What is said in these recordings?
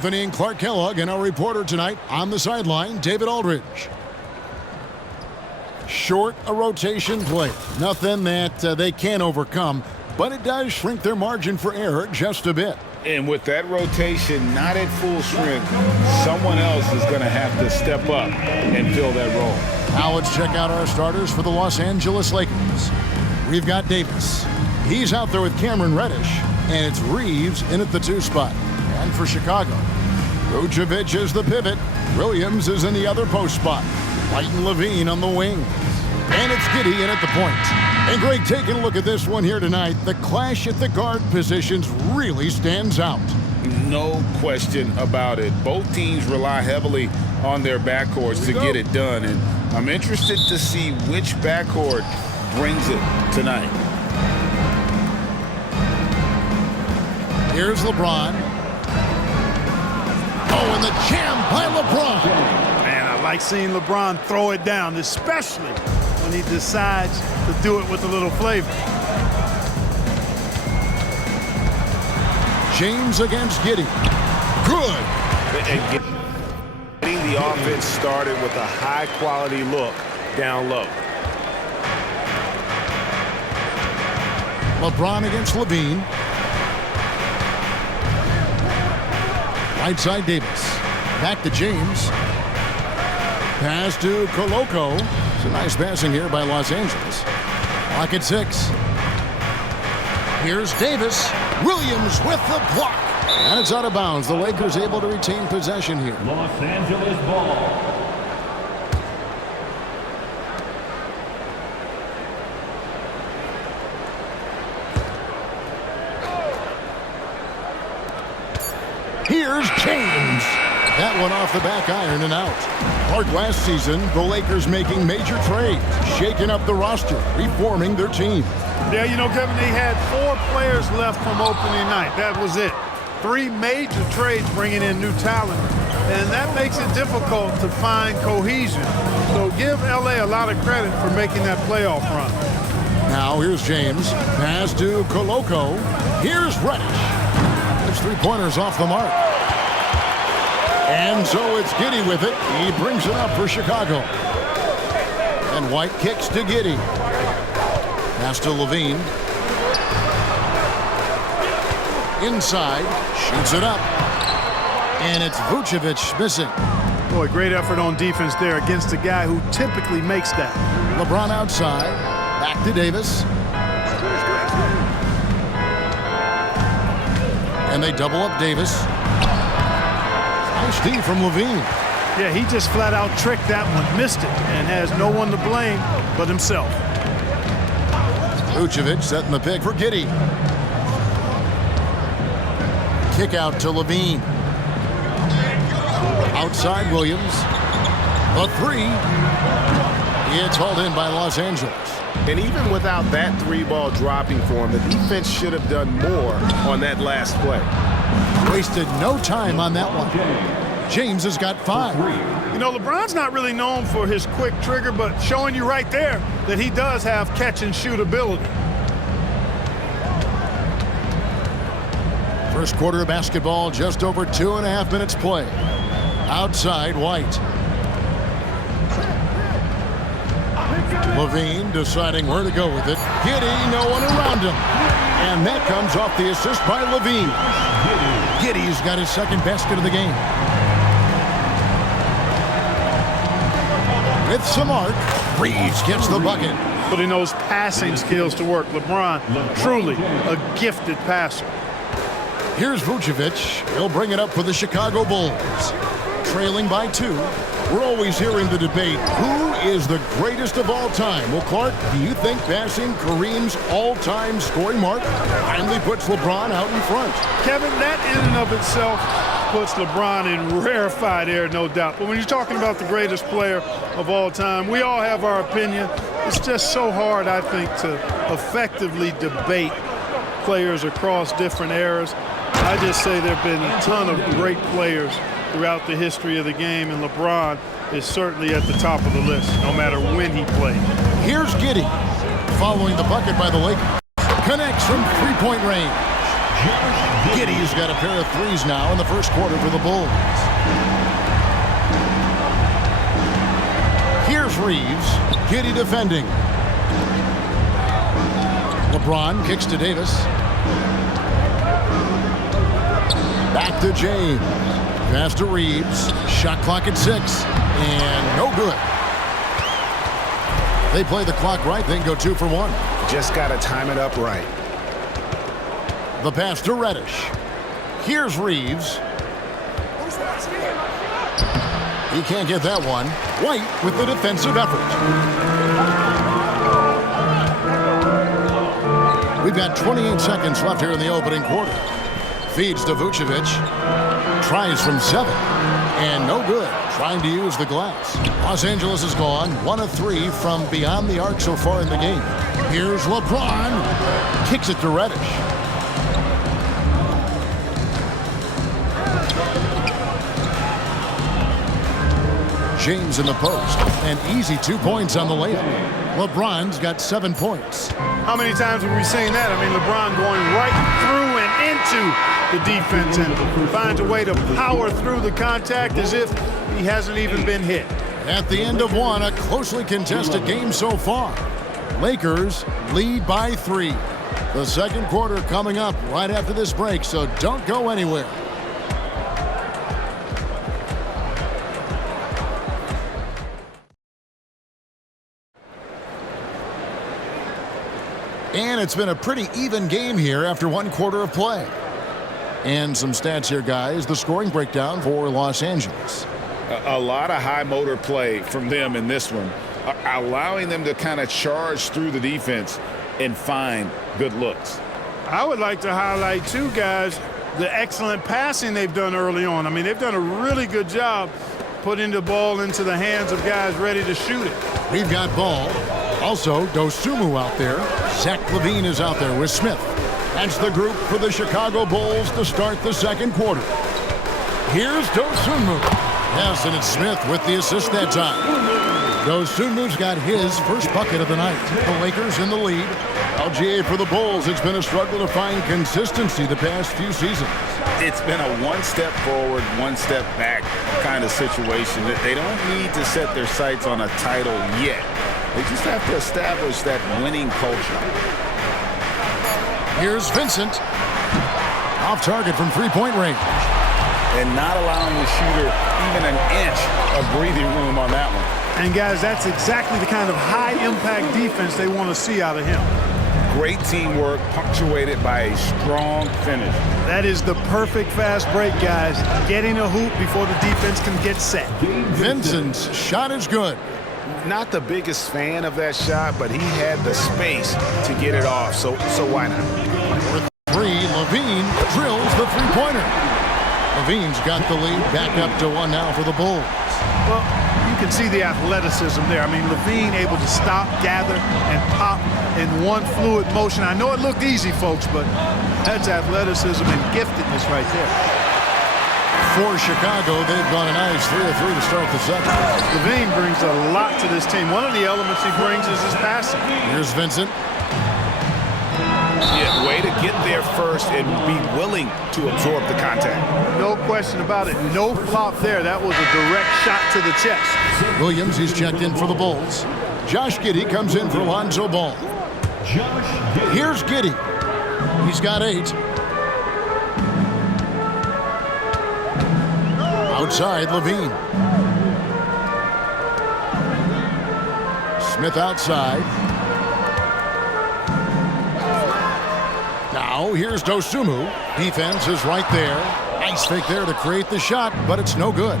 Anthony and Clark Kellogg, and our reporter tonight on the sideline, David Aldridge. Short a rotation play. Nothing that they can't overcome, but it does shrink their margin for error just a bit. And with that rotation not at full strength, someone else is going to have to step up and fill that role. Now let's check out our starters for the Los Angeles Lakers. We've got Davis. He's out there with Cameron Reddish, and it's Reeves in at the 2 spot. And for Chicago, Vucevic is the pivot. Williams is in the other post spot. White and Levine on the wings. And it's Giddey in at the point. And Greg, taking a look at this one here tonight, the clash at the guard positions really stands out. No question about it. Both teams rely heavily on their backcourts to get it done. And I'm interested to see which backcourt brings it tonight. Here's LeBron. Oh, and the jam by LeBron. Man, I like seeing LeBron throw it down, especially when he decides to do it with a little flavor. James against Giddey. Good. And getting the offense started with a high-quality look down low. LeBron against Levine. Right side Davis. Back to James. Pass to Koloko. It's a nice passing here by Los Angeles. Clock at 6. Here's Davis. Williams with the block. And it's out of bounds. The Lakers able to retain possession here. Los Angeles ball. Here's James. That one off the back iron and out. Clark, last season, the Lakers making major trades, shaking up the roster, reforming their team. Yeah, you know, Kevin, they had 4 players left from opening night. That was it. 3 major trades bringing in new talent, and that makes it difficult to find cohesion. So give L.A. a lot of credit for making that playoff run. Now here's James. Pass to Koloko. Here's Reddish. There's 3-pointers off the mark. And so it's Giddey with it. He brings it up for Chicago. And White kicks to Giddey. Pass to Levine. Inside. Shoots it up. And it's Vucevic missing. Boy, great effort on defense there against a guy who typically makes that. LeBron outside. Back to Davis. And they double up Davis. Nice D from Levine. Yeah, he just flat out tricked that one, missed it, and has no one to blame but himself. Vucevic setting the pick for Giddey. Kick out to Levine. Outside Williams. The 3. It's hauled in by Los Angeles. And even without that 3-ball dropping for him, the defense should have done more on that last play. Wasted no time on that one. James has got 5. You know, LeBron's not really known for his quick trigger, but showing you right there that he does have catch-and-shoot ability. First quarter of basketball, just over 2.5 minutes play. Outside, White. Levine deciding where to go with it. Giddey, no one around him. And that comes off the assist by Levine. Giddey's got his second basket of the game. With some arc, Reeves gets the bucket. Putting those passing skills to work. LeBron, truly a gifted passer. Here's Vucevic. He'll bring it up for the Chicago Bulls. Trailing by 2. We're always hearing the debate, who is the greatest of all time? Well, Clark, do you think passing Kareem's all-time scoring mark finally puts LeBron out in front? Kevin, that in and of itself puts LeBron in rarefied air, no doubt. But when you're talking about the greatest player of all time, we all have our opinion. It's just so hard, I think, to effectively debate players across different eras. I just say there have been a ton of great players throughout the history of the game, and LeBron is certainly at the top of the list, no matter when he played. Here's Giddey, following the bucket by the Lakers. Connects from 3-point range. Giddey's got a pair of threes now in the first quarter for the Bulls. Here's Reeves. Giddey defending. LeBron kicks to Davis. Back to James. Pass to Reeves. Shot clock at 6. And no good. They play the clock right. They can go 2 for 1. Just got to time it up right. The pass to Reddish. Here's Reeves. He can't get that one. White with the defensive effort. We've got 28 seconds left here in the opening quarter. Feeds to Vucevic. Tries from 7. And no good. Trying to use the glass. Los Angeles is gone. 1 of 3 from beyond the arc so far in the game. Here's LeBron. Kicks it to Reddish. James in the post. An easy 2 points on the layup. LeBron's got 7 points. How many times have we seen that? I mean, LeBron going right through and into the defense and finds a way to power through the contact as if he hasn't even been hit. At the end of one, a closely contested game so far. Lakers lead by 3. The second quarter coming up right after this break, so don't go anywhere. And it's been a pretty even game here after 1 quarter of play. And some stats here, guys. The scoring breakdown for Los Angeles. A lot of high motor play from them in this one, allowing them to kind of charge through the defense and find good looks. I would like to highlight, too, guys, the excellent passing they've done early on. I mean, they've done a really good job putting the ball into the hands of guys ready to shoot it. We've got Ball. Also, Dosunmu out there. Zach LaVine is out there with Smith. That's the group for the Chicago Bulls to start the second quarter. Here's Dosunmu. Yes, and it's Smith with the assist that time. Dosunmu's got his first bucket of the night. The Lakers in the lead. LGA for the Bulls. It's been a struggle to find consistency the past few seasons. It's been a one step forward, one step back kind of situation. They don't need to set their sights on a title yet. They just have to establish that winning culture. Here's Vincent. Off target from three-point range. And not allowing the shooter even an inch of breathing room on that one. And, guys, that's exactly the kind of high-impact defense they want to see out of him. Great teamwork punctuated by a strong finish. That is the perfect fast break, guys. Getting a hoop before the defense can get set. Vincent's shot is good. Not the biggest fan of that shot, but he had the space to get it off, so why not? For 3, LaVine drills the three-pointer. LaVine's got the lead back up to 1 now for the Bulls. Well, you can see the athleticism there. I mean, LaVine able to stop, gather, and pop in one fluid motion. I know it looked easy, folks, but that's athleticism and giftedness right there. For Chicago, they've gone a nice 3 of 3 to start the second. LaVine brings a lot to this team. One of the elements he brings is his passing. Here's Vincent. Yeah, way to get there first and be willing to absorb the contact. No question about it. No flop there. That was a direct shot to the chest. Williams, he's checked in for the Bulls. Josh Giddey comes in for Lonzo Ball. Here's Giddey. He's got 8. Outside, LaVine. Smith outside. Now, here's Dosunmu. Defense is right there. Nice fake there to create the shot, but it's no good.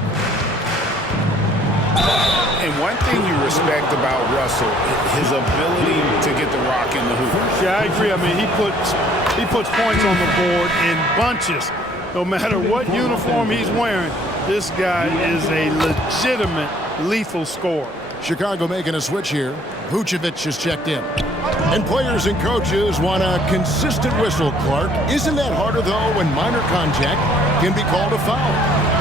And one thing you respect about Russell, his ability to get the rock in the hoop. Yeah, I agree. I mean, he puts points on the board in bunches. No matter what uniform he's wearing, this guy is a legitimate lethal scorer. Chicago making a switch here. Vucevic is checked in. And players and coaches want a consistent whistle, Clark. Isn't that harder, though, when minor contact can be called a foul?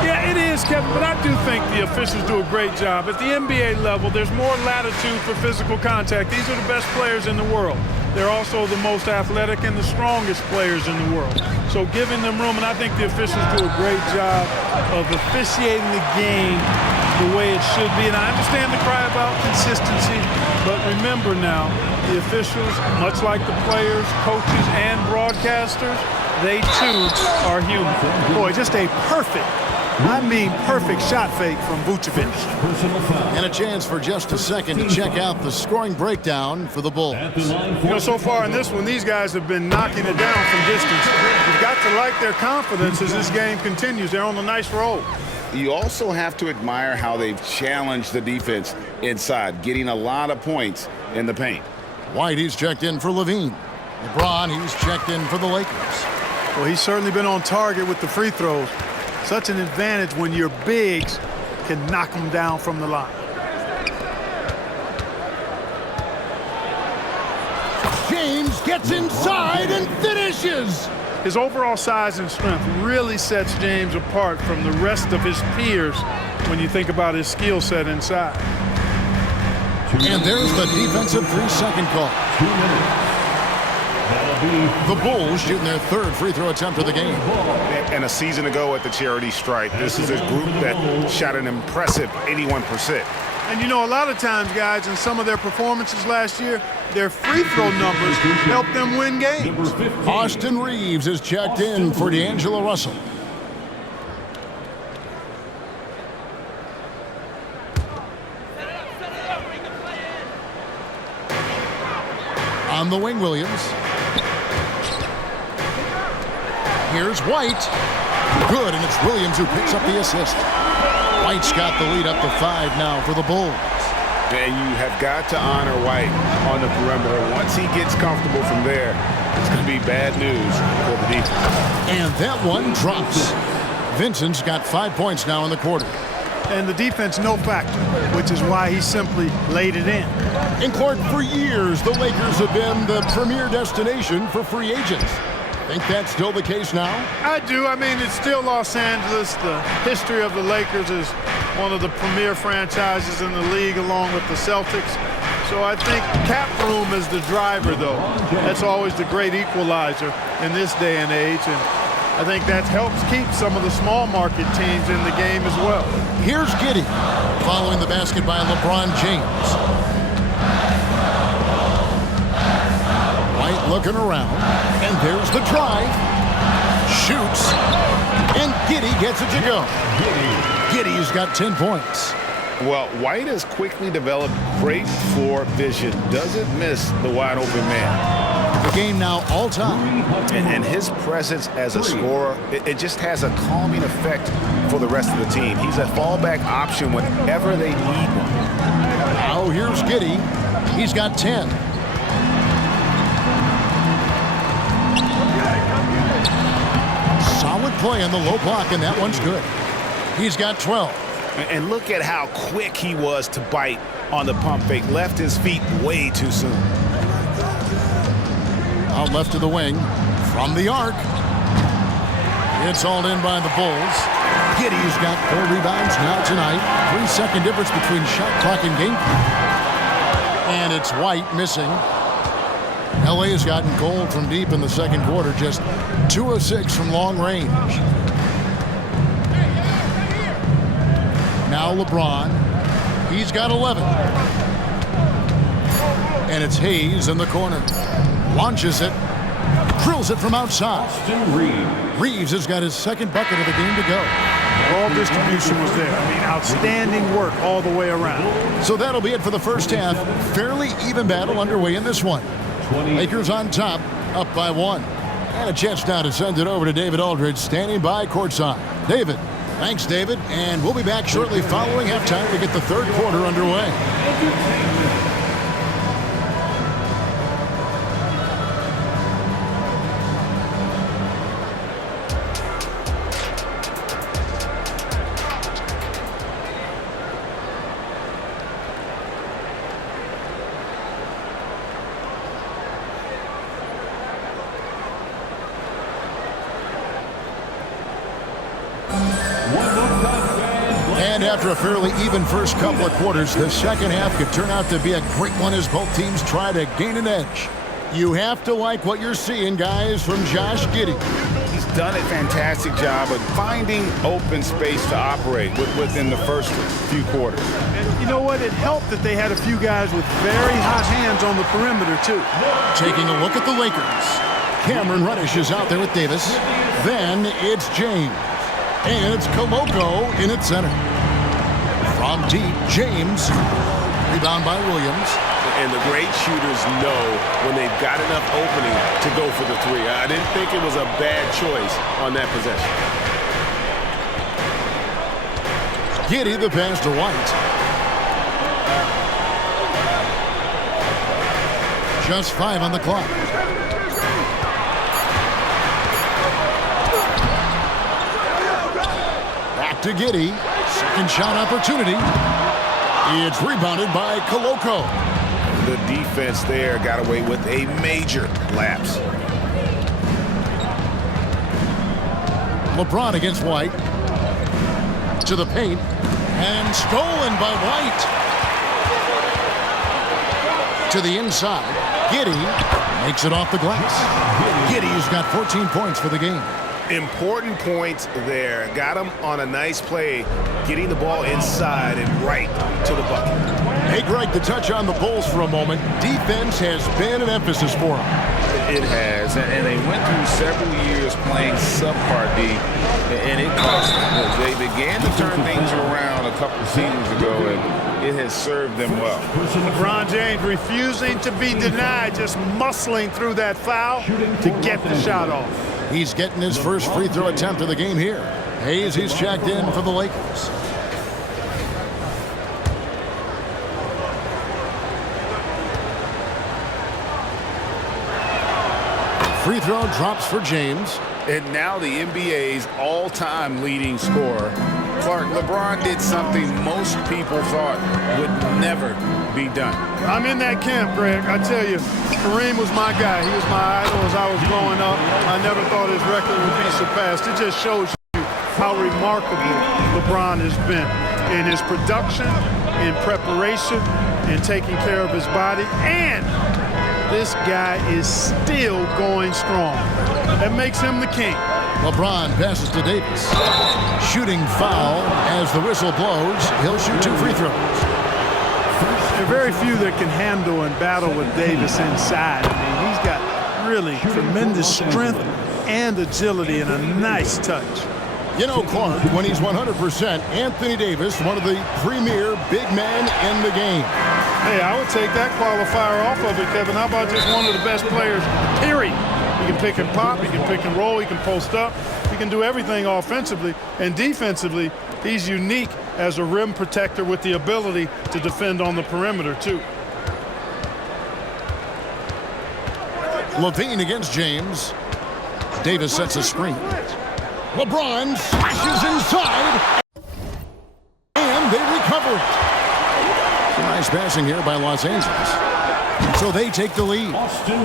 Yeah, it is, Kevin, but I do think the officials do a great job. At the NBA level, there's more latitude for physical contact. These are the best players in the world. they're also the most athletic and the strongest players in the world. So giving them room, and I think the officials do a great job of officiating the game the way it should be. And I understand the cry about consistency, but remember now, the officials, much like the players, coaches, and broadcasters, they too are human. Boy, just a perfect shot fake from Vucevic. And a chance for just a second to check out the scoring breakdown for the Bulls. You know, so far in this one, these guys have been knocking it down from distance. You've got to like their confidence as this game continues. They're on a nice roll. You also have to admire how they've challenged the defense inside, getting a lot of points in the paint. White, he's checked in for Levine. LeBron, he's checked in for the Lakers. Well, he's certainly been on target with the free throws. Such an advantage when your bigs can knock them down from the line. James gets inside and finishes. His overall size and strength really sets James apart from the rest of his peers when you think about his skill set inside. And there's the defensive 3-second call. 2 minutes. The Bulls shooting their third free throw attempt of the game. And a season ago at the charity stripe, this is a group that shot an impressive 81%. And you know, a lot of times, guys, in some of their performances last year, their free throw numbers helped them win games. Austin Reeves is checked in for D'Angelo Russell. On the wing, Williams. Here's White. Good, and it's Williams who picks up the assist. White's got the lead up to 5 now for the Bulls. And you have got to honor White on the perimeter. Once he gets comfortable from there, it's going to be bad news for the defense. And that one drops. Vincent's got 5 points now in the quarter. And the defense no factor, which is why he simply laid it in. In court for years, the Lakers have been the premier destination for free agents. Think that's still the case now? I do. I mean, it's still Los Angeles. The history of the Lakers is one of the premier franchises in the league along with the Celtics. So I think cap room is the driver, though. That's always the great equalizer in this day and age. And I think that helps keep some of the small market teams in the game as well. Here's Giddey following the basket by LeBron James. White looking around, and there's the drive. Shoots, and Giddey gets it to go. Giddey's got 10 points. Well, White has quickly developed great floor vision. Doesn't miss the wide open man. The game now all time. And his presence as a scorer, it just has a calming effect for the rest of the team. He's a fallback option whenever they need one. Now here's Giddey. He's got 10. Solid play on the low block, and that one's good. He's got 12. And look at how quick he was to bite on the pump fake. Left his feet way too soon. Out left to the wing. From the arc. It's hauled in by the Bulls. Giddey's got 4 rebounds now tonight. 3-second difference between shot clock and game clock. And it's White missing. LA has gotten cold from deep in the second quarter. Just 2 of 6 from long range. Now LeBron. He's got 11. And it's Hayes in the corner. Launches it. Drills it from outside. Reeves has got his second bucket of the game to go. All distribution was there. I mean, outstanding work all the way around. So that'll be it for the first half. Fairly even battle underway in this one. Lakers on top, up by 1. And a chance now to send it over to David Aldridge, standing by courtside. David. Thanks, David. And we'll be back shortly following halftime to get the third quarter underway. And after a fairly even first couple of quarters, the second half could turn out to be a great one as both teams try to gain an edge. You have to like what you're seeing, guys, from Josh Giddey. He's done a fantastic job of finding open space to operate within the first few quarters. And you know what? It helped that they had a few guys with very hot hands on the perimeter, too. Taking a look at the Lakers. Cameron Reddish is out there with Davis. Then it's James. And it's Koloko in its center. From deep, James. Rebound by Williams. And the great shooters know when they've got enough opening to go for the three. I didn't think it was a bad choice on that possession. Giddey the pass to White. Just 5 on the clock. Back to Giddey. Second shot opportunity. It's rebounded by Koloko. The defense there got away with a major lapse. LeBron against White. To the paint. And stolen by White. To the inside. Giddey makes it off the glass. Giddey's got 14 points for the game. Important points there. Got him on a nice play, getting the ball inside and right to the bucket. Hey, Greg, to touch on the Bulls for a moment, defense has been an emphasis for them. It has, and they went through several years playing subpar D, and it cost them. They began to turn things around a couple seasons ago, and it has served them well. LeBron James refusing to be denied, just muscling through that foul to get the shot off. He's getting his first free throw attempt of the game here. Hayes, he's checked in for the Lakers. Free throw drops for James. And now the NBA's all-time leading scorer. Clark, LeBron did something most people thought would never be done. I'm in that camp, Greg. I tell you, Kareem was my guy. He was my idol as I was growing up. I never thought his record would be surpassed. It just shows you how remarkable LeBron has been in his production, in preparation, in taking care of his body, and this guy is still going strong. That makes him the king. LeBron passes to Davis. Shooting foul as the whistle blows. He'll shoot 2 free throws. There are very few that can handle and battle with Davis inside. I mean, he's got really tremendous strength and agility and a nice touch. You know, Clark, when he's 100%, Anthony Davis, one of the premier big men in the game. Hey, I would take that qualifier off of it, Kevin. How about just one of the best players, period? He can pick and pop, he can pick and roll, he can post up. He can do everything offensively. And defensively, he's unique as a rim protector with the ability to defend on the perimeter, too. Levine against James. Davis sets a screen. LeBron slashes inside. And they recover it. Some nice passing here by Los Angeles. So they take the lead.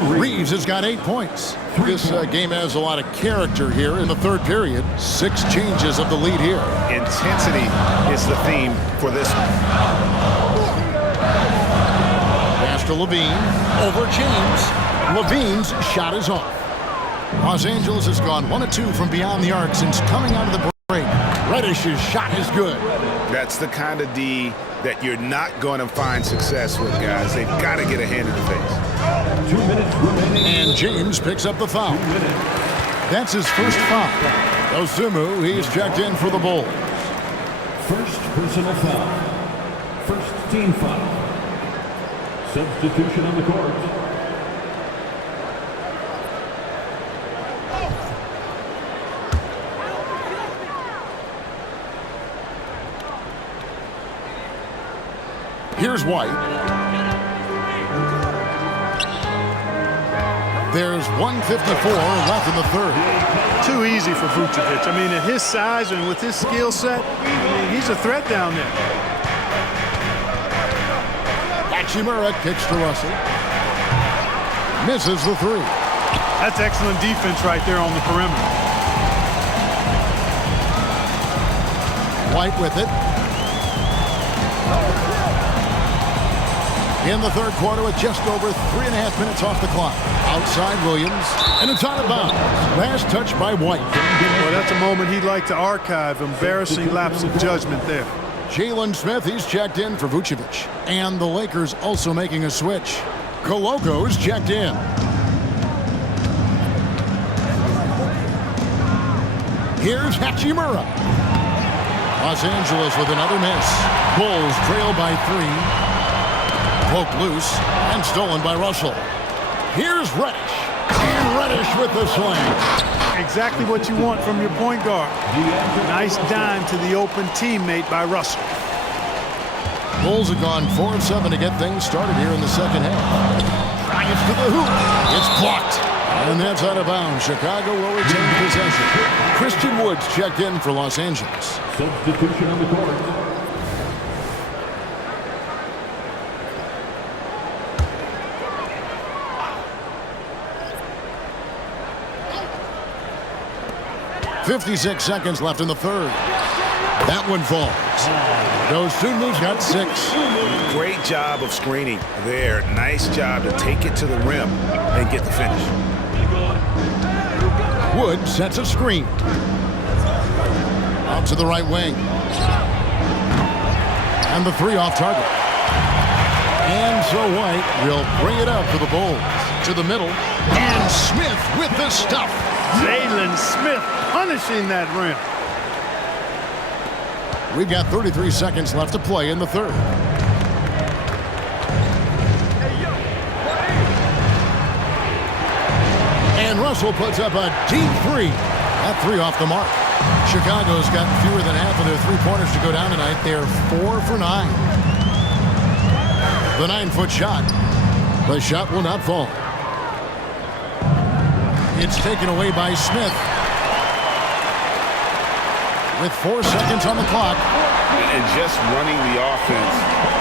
Reeves has got 8 points. This game has a lot of character here in the third period. 6 changes of the lead here. Intensity is the theme for this one. Pass to Levine. Over James. Levine's shot is off. Los Angeles has gone 1 of 2 from beyond the arc since coming out of the break. Reddish's shot is good. That's the kind of D that you're not going to find success with, guys. They've got to get a hand in the face. 2 minutes remaining. And James picks up the foul. That's his first foul. Dosunmu, he's checked in for the Bulls. First personal foul. First team foul. Substitution on the court. Here's White. There's 1:54 left in the third. Too easy for Vucevic. I mean, at his size and with his skill set, I mean, he's a threat down there. Hachimura kicks to Russell. Misses the 3. That's excellent defense right there on the perimeter. White with it. in the third quarter with just over 3.5 minutes off the clock. Outside Williams, and it's out of bounds. Last touch by White. Well, that's a moment he'd like to archive. Embarrassing lapse of judgment there. Jalen Smith, he's checked in for Vucevic. And the Lakers also making a switch. Koloko's checked in. Here's Hachimura. Los Angeles with another miss. Bulls trail by 3. Poked loose and stolen by Russell. Here's Reddish. And Reddish with the slam. Exactly what you want from your point guard. Nice dime to the open teammate by Russell. Bulls have gone 4 of 7 to get things started here in the second half. Bryant to the hoop. It's blocked. And that's out of bounds. Chicago will retain possession. Christian Woods checked in for Los Angeles. Substitution on the court. .56 seconds left in the third. That one falls. Dosunmu's got 6. Great job of screening there. Nice job to take it to the rim and get the finish. Wood sets a screen. Out to the right wing. And the 3 off target. And so White will bring it up for the Bulls. To the middle. And Smith with the stuff. Jalen Smith punishing that rim. We've got 33 seconds left to play in the third. And Russell puts up a deep 3. That 3 off the mark. Chicago's got fewer than half of their 3-pointers to go down tonight. They're 4 for 9. The 9-foot shot. The shot will not fall. It's taken away by Smith. With 4 seconds on the clock. And just running the offense.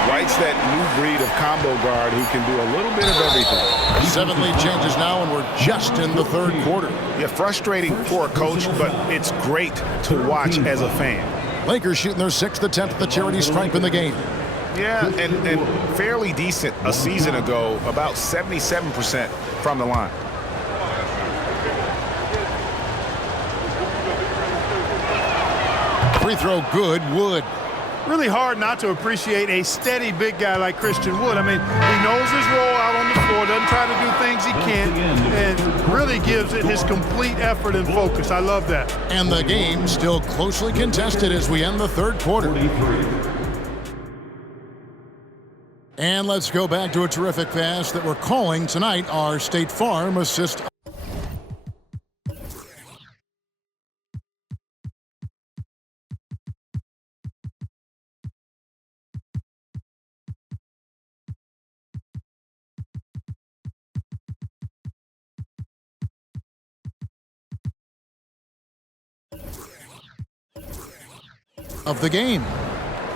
White's that new breed of combo guard who can do a little bit of everything. 7 lead changes now, and we're just in the third quarter. Yeah, frustrating for a coach, but it's great to watch as a fan. Lakers shooting their 6th attempt at the charity stripe in the game. Yeah, and fairly decent a season ago, about 77% from the line. Free throw good, Wood. Really hard not to appreciate a steady big guy like Christian Wood. I mean, he knows his role out on the floor, doesn't try to do things he can't, and really gives it his complete effort and focus. I love that. And the game still closely contested as we end the third quarter. And let's go back to a terrific pass that we're calling tonight our State Farm assist. Of the game.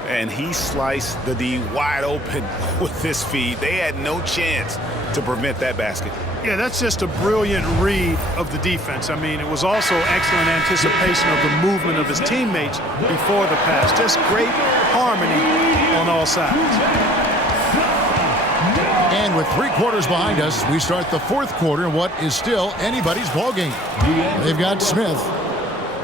And he sliced the D wide open with his feed. They had no chance to prevent that basket. Yeah, that's just a brilliant read of the defense. I mean, it was also excellent anticipation of the movement of his teammates before the pass. Just great harmony on all sides. And with 3 quarters behind us, we start the fourth quarter in what is still anybody's ball game. They've got Smith.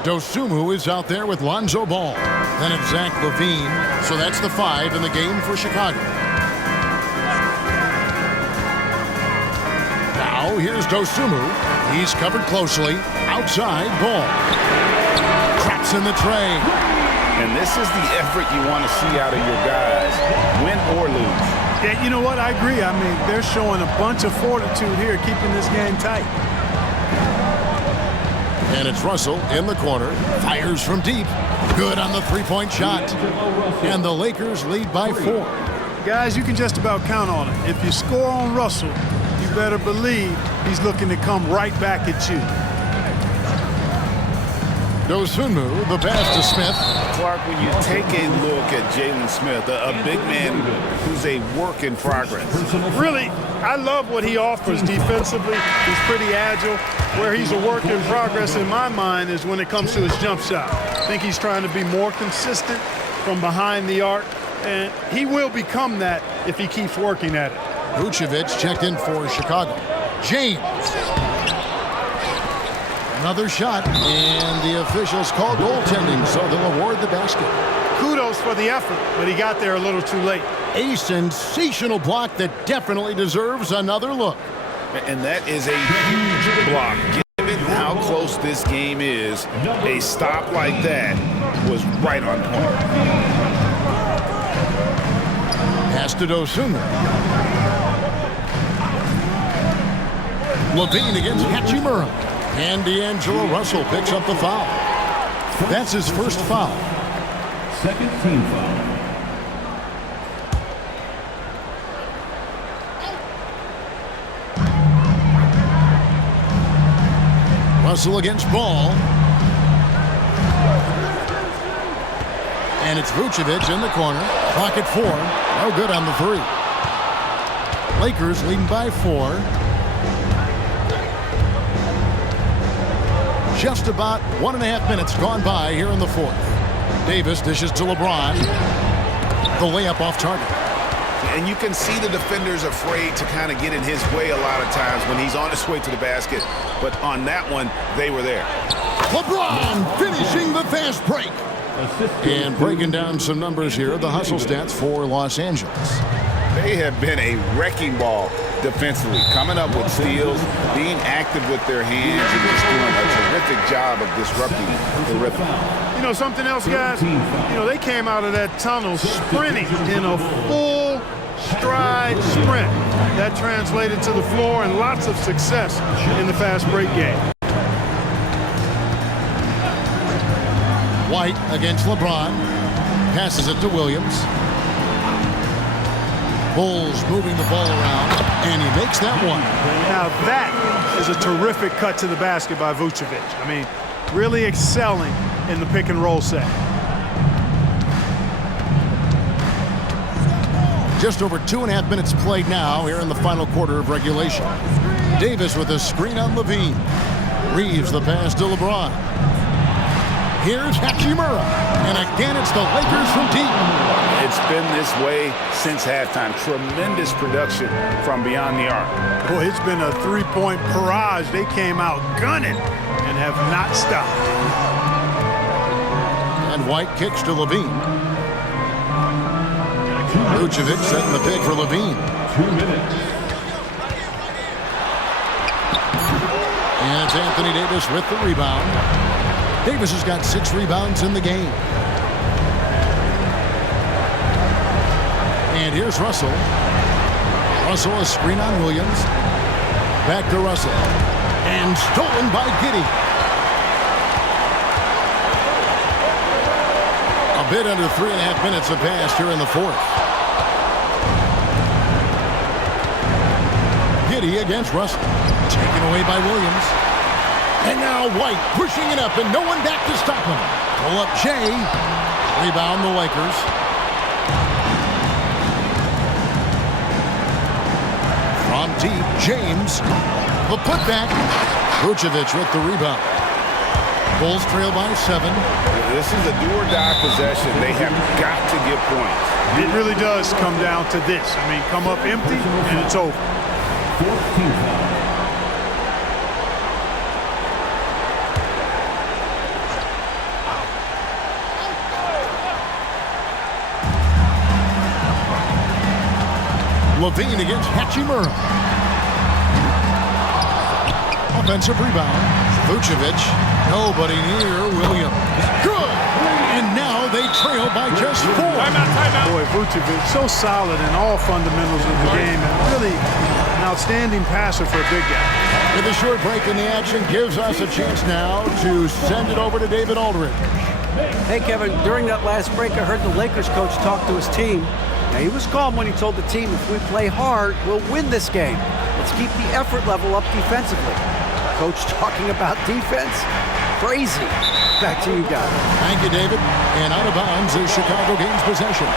Dosunmu is out there with Lonzo Ball. Then it's Zach LaVine. So that's the 5 in the game for Chicago. Now here's Dosunmu. He's covered closely. Outside Ball. Traps in the tray. And this is the effort you want to see out of your guys, win or lose. Yeah, you know what? I agree. I mean, they're showing a bunch of fortitude here, keeping this game tight. And it's Russell in the corner. Fires from deep. Good on the 3-point shot. And the Lakers lead by 4. Guys, you can just about count on it. If you score on Russell, you better believe he's looking to come right back at you. Dosunmu, the pass to Smith. Clark, when you take a look at Jalen Smith, a big man who's a work in progress. Really, I love what he offers defensively. He's pretty agile. Where he's a work in progress in my mind is when it comes to his jump shot. I think he's trying to be more consistent from behind the arc, and he will become that if he keeps working at it. Vucevic checked in for Chicago. James. Another shot, and the officials call goaltending, so they'll award the basket. Kudos for the effort, but he got there a little too late. A sensational block that definitely deserves another look. And that is a huge block. Given how close this game is, a stop like that was right on point. Pass to Dosunmu. Levine against Hachimura. And D'Angelo Russell picks up the foul. That's his first foul. Second team foul. Russell against Ball. And it's Vucevic in the corner. Clock at 4. No good on the 3. Lakers leading by 4. Just about 1.5 minutes gone by here in the 4th. Davis dishes to LeBron. The layup off target. And you can see the defenders afraid to kind of get in his way a lot of times when he's on his way to the basket. But on that one, they were there. LeBron finishing the fast break. And breaking down some numbers here, the hustle stats for Los Angeles. They have been a wrecking ball defensively, coming up with steals, being active with their hands, and just doing a terrific job of disrupting the rhythm. You know something else, guys? You know, they came out of that tunnel sprinting in a full stride sprint. That translated to the floor and lots of success in the fast break game. White against LeBron. Passes it to Williams. Bulls moving the ball around, and he makes that one. Now that is a terrific cut to the basket by Vucevic. I mean, really excelling in the pick and roll set. Just over 2.5 minutes played now here in the final quarter of regulation. Davis with a screen on Levine. Reeves the pass to LeBron. Here's Hachimura, and again it's the Lakers from deep. It's been this way since halftime. Tremendous production from beyond the arc. Boy, it's been a three-point barrage. They came out gunning and have not stopped. And White kicks to Levine. Vucevic setting the pick for Levine. 2 minutes. And it's Anthony Davis with the rebound. Davis has got 6 rebounds in the game. And here's Russell. Russell a screen on Williams. Back to Russell. And stolen by Giddey. A bit under 3.5 minutes have passed here in the 4th. Giddey against Russell. Taken away by Williams. And now White pushing it up and no one back to stop him. Pull up Jay. Rebound the Lakers. From deep, James. The putback. Vucevic with the rebound. Bulls trail by 7. This is a do-or-die possession. They have got to get points. It really does come down to this. I mean, come up empty and it's over. 14 foul. Levine against Hachimura. Offensive rebound. Vucevic. Nobody near Williams. Good! And now they trail by just 4. Boy, Vucevic so solid in all fundamentals of the game and really an outstanding passer for a big guy. With a short break in the action gives us a chance now to send it over to David Aldridge. Hey, Kevin, during that last break, I heard the Lakers coach talk to his team. Now, he was calm when he told the team, if we play hard, we'll win this game. Let's keep the effort level up defensively. Coach talking about defense? Crazy. Back to you guys. Thank you, David. And out of bounds is Chicago gains possession.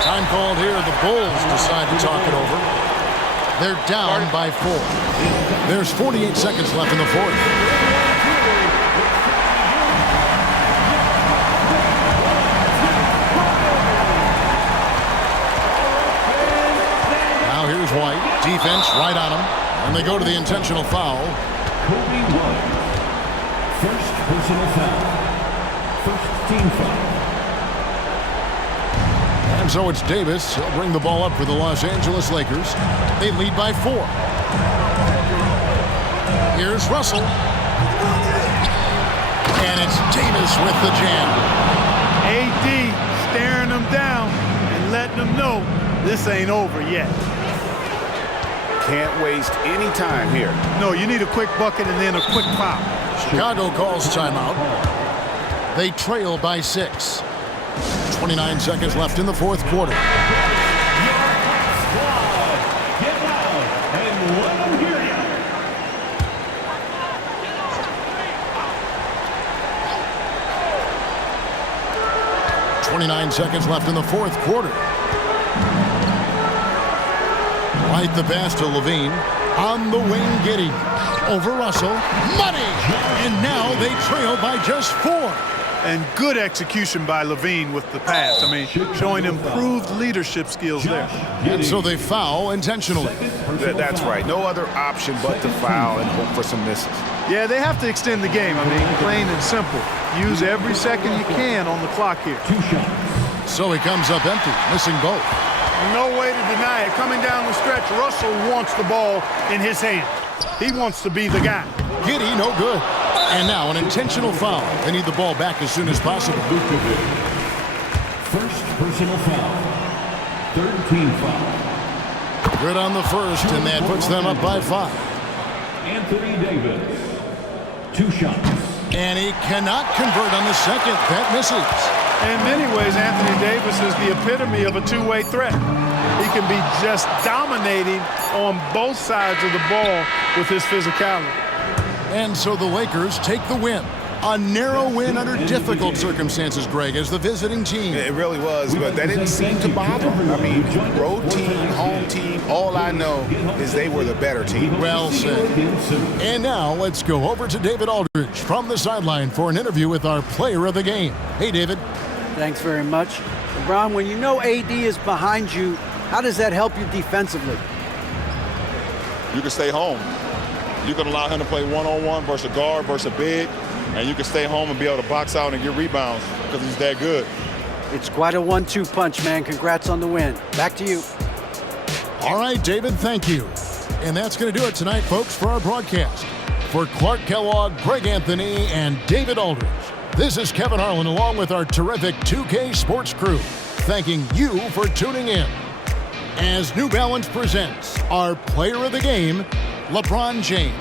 Time called here. The Bulls decide to talk it over. They're down by 4. There's 48 seconds left in the 4th. Defense right on him, and they go to the intentional foul. Kobe White. First personal foul. First team foul. And so it's Davis. He'll bring the ball up for the Los Angeles Lakers. They lead by 4. Here's Russell. And it's Davis with the jam. AD staring them down and letting them know this ain't over yet. Can't waste any time here. No, you need a quick bucket and then a quick foul. Chicago calls timeout. They trail by 6. 29 seconds left in the fourth quarter. Get out and let them hear you. 29 seconds left in the fourth quarter. Right the pass to Levine. On the wing, Giddey. Over Russell. Money! And now they trail by just 4. And good execution by Levine with the pass. I mean, showing improved leadership skills there. And so they foul intentionally. That's right. No other option but to foul and hope for some misses. Yeah, they have to extend the game. I mean, plain and simple. Use every second you can on the clock here. 2 shots. So he comes up empty, missing both. No way to deny it. Coming down the stretch, Russell wants the ball in his hand. He wants to be the guy. Giddey, no good. And now an intentional foul. They need the ball back as soon as possible. First personal foul. Third team foul. Good on the first, and that puts them up by 5. Anthony Davis. 2 shots. And he cannot convert on the second. That misses. In many ways, Anthony Davis is the epitome of a two-way threat. He can be just dominating on both sides of the ball with his physicality. And so the Lakers take the win. A narrow win under difficult circumstances, Greg, as the visiting team. It really was, but that didn't seem to bother them. I mean, road team, home team, all I know is they were the better team. Well said. And now let's go over to David Aldridge from the sideline for an interview with our player of the game. Hey, David. Thanks very much. LeBron, when you know AD is behind you, how does that help you defensively? You can stay home. You can allow him to play one-on-one versus a guard versus a big, and you can stay home and be able to box out and get rebounds because he's that good. It's quite a 1-2 punch, man. Congrats on the win. Back to you. All right, David, thank you. And that's going to do it tonight, folks, for our broadcast. For Clark Kellogg, Greg Anthony, and David Aldridge, this is Kevin Harlan along with our terrific 2K Sports crew, thanking you for tuning in. As New Balance presents our player of the game, LeBron James.